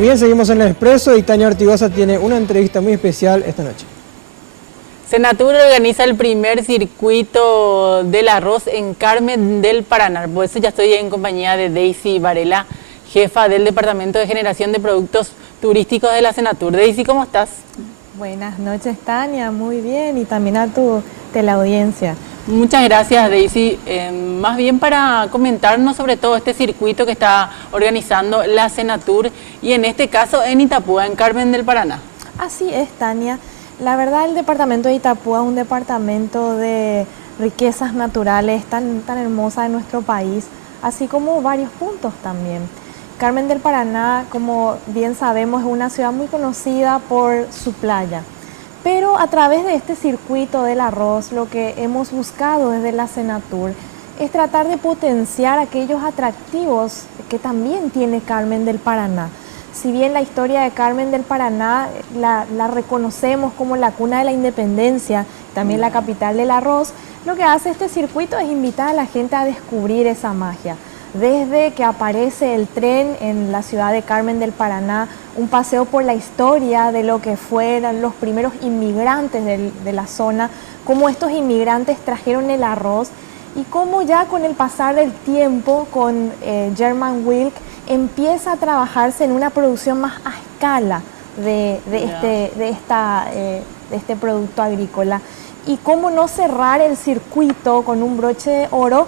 Muy bien, seguimos en el Expreso y Tania Ortigosa tiene una entrevista muy especial esta noche. Senatur organiza el primer circuito del arroz en Carmen del Paraná. Por eso ya estoy en compañía de Daisy Varela, jefa del Departamento de Generación de Productos Turísticos de la Senatur. Daisy, ¿cómo estás? Buenas noches, Tania, muy bien, y también a tu teleaudiencia. Muchas gracias, Daisy. Más bien para comentarnos sobre todo este circuito que está organizando la Senatur y en este caso en Itapúa, en Carmen del Paraná. Así es, Tania. La verdad, el departamento de Itapúa es un departamento de riquezas naturales tan hermosa de nuestro país, así como varios puntos también. Carmen del Paraná, como bien sabemos, es una ciudad muy conocida por su playa. Pero a través de este circuito del arroz, lo que hemos buscado desde la Senatur es tratar de potenciar aquellos atractivos que también tiene Carmen del Paraná. Si bien la historia de Carmen del Paraná la reconocemos como la cuna de la independencia, también la capital del arroz, lo que hace este circuito es invitar a la gente a descubrir esa magia. Desde que aparece el tren en la ciudad de Carmen del Paraná, un paseo por la historia de lo que fueron los primeros inmigrantes de la zona, cómo estos inmigrantes trajeron el arroz y cómo ya con el pasar del tiempo con Germán Wilk empieza a trabajarse en una producción más a escala de este producto agrícola. Y cómo no cerrar el circuito con un broche de oro,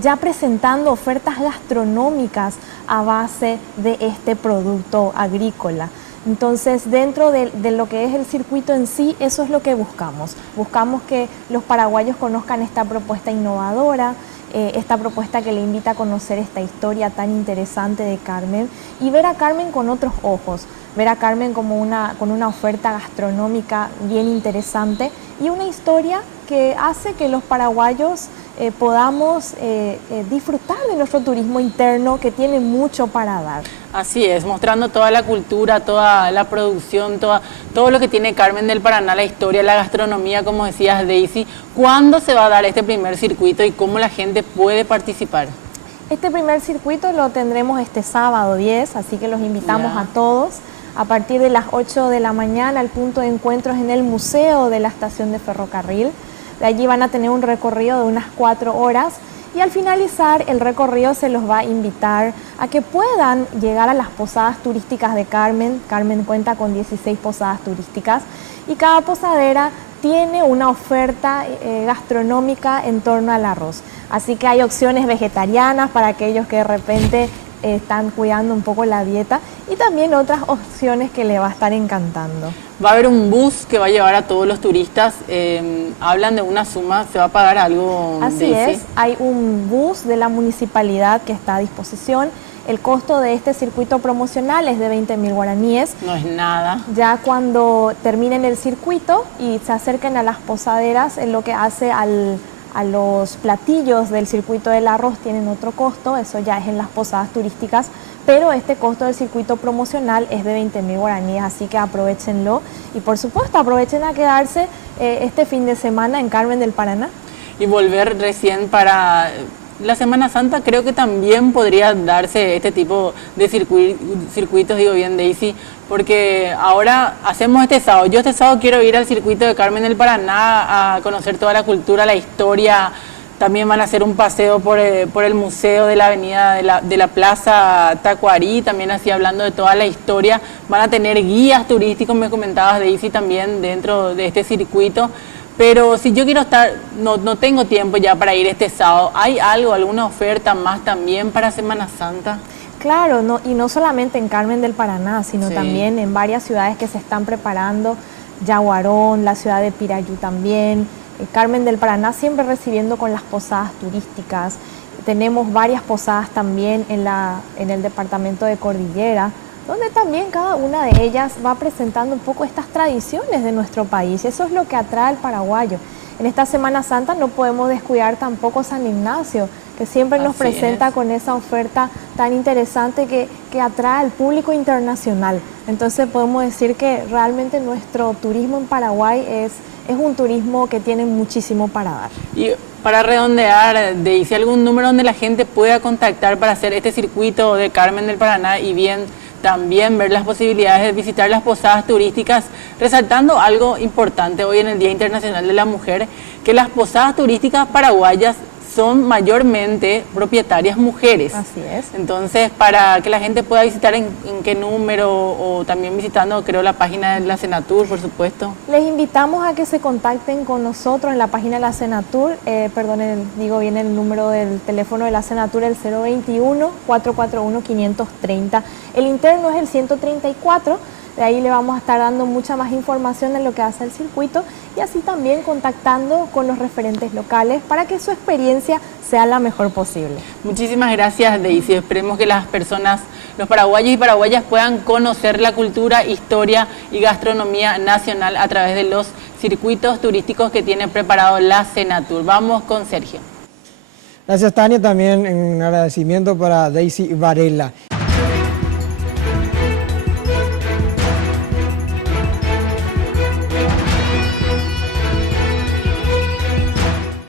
ya presentando ofertas gastronómicas a base de este producto agrícola. Entonces, dentro de lo que es el circuito en sí, eso es lo que buscamos. Buscamos que los paraguayos conozcan esta propuesta innovadora, esta propuesta que le invita a conocer esta historia tan interesante de Carmen y ver a Carmen con otros ojos, ver a Carmen como con una oferta gastronómica bien interesante y una historia que hace que los paraguayos podamos disfrutar de nuestro turismo interno que tiene mucho para dar. Así es, mostrando toda la cultura, toda la producción, todo lo que tiene Carmen del Paraná, la historia, la gastronomía, como decías, Daisy. ¿Cuándo se va a dar este primer circuito y cómo la gente puede participar? Este primer circuito lo tendremos este sábado 10, así que los invitamos a todos. A partir de las 8 de la mañana, el punto de encuentro es en el Museo de la Estación de Ferrocarril. De allí van a tener un recorrido de unas 4 horas y al finalizar el recorrido se los va a invitar a que puedan llegar a las posadas turísticas de Carmen. Carmen cuenta con 16 posadas turísticas y cada posadera tiene una oferta gastronómica en torno al arroz. Así que hay opciones vegetarianas para aquellos que de repente están cuidando un poco la dieta y también otras opciones que le va a estar encantando. Va a haber un bus que va a llevar a todos los turistas, hablan de una suma, ¿se va a pagar algo? Así es, hay un bus de la municipalidad que está a disposición. El costo de este circuito promocional es de 20.000 guaraníes. No es nada. Ya cuando terminen el circuito y se acerquen a las posaderas, en lo que hace a los platillos del circuito del arroz tienen otro costo, eso ya es en las posadas turísticas, pero este costo del circuito promocional es de 20.000 guaraníes, así que aprovechenlo y por supuesto aprovechen a quedarse este fin de semana en Carmen del Paraná. Y volver recién para la Semana Santa, creo que también podría darse este tipo de circuitos, digo bien, Daisy, porque ahora hacemos este sábado. Yo este sábado quiero ir al circuito de Carmen del Paraná a conocer toda la cultura, la historia. También van a hacer un paseo por el museo de la avenida de la Plaza Tacuarí, también así hablando de toda la historia. Van a tener guías turísticos, me comentabas, Daisy, también dentro de este circuito. Pero si yo quiero estar, no tengo tiempo ya para ir este sábado, ¿hay alguna oferta más también para Semana Santa? Claro, y no solamente en Carmen del Paraná, sino también en varias ciudades que se están preparando, Yaguarón, la ciudad de Pirayú también, Carmen del Paraná siempre recibiendo con las posadas turísticas. Tenemos varias posadas también en el departamento de Cordillera, donde también cada una de ellas va presentando un poco estas tradiciones de nuestro país. Eso es lo que atrae al paraguayo. En esta Semana Santa no podemos descuidar tampoco San Ignacio, que siempre nos presenta con esa oferta tan interesante que atrae al público internacional. Entonces podemos decir que realmente nuestro turismo en Paraguay es un turismo que tiene muchísimo para dar. Y para redondear, ¿dice algún número donde la gente pueda contactar para hacer este circuito de Carmen del Paraná y bien también ver las posibilidades de visitar las posadas turísticas, resaltando algo importante hoy en el Día Internacional de la Mujer, que las posadas turísticas paraguayas son mayormente propietarias mujeres. Así es. Entonces, para que la gente pueda visitar en qué número, o también visitando, creo, la página de la Senatur, por supuesto. Les invitamos a que se contacten con nosotros en la página de la Senatur, digo bien el número del teléfono de la Senatur, el 021-441-530. El interno es el 134. De ahí le vamos a estar dando mucha más información de lo que hace el circuito y así también contactando con los referentes locales para que su experiencia sea la mejor posible. Muchísimas gracias, Daisy. Esperemos que las personas, los paraguayos y paraguayas, puedan conocer la cultura, historia y gastronomía nacional a través de los circuitos turísticos que tiene preparado la Senatur. Vamos con Sergio. Gracias, Tania. También un agradecimiento para Daisy Varela.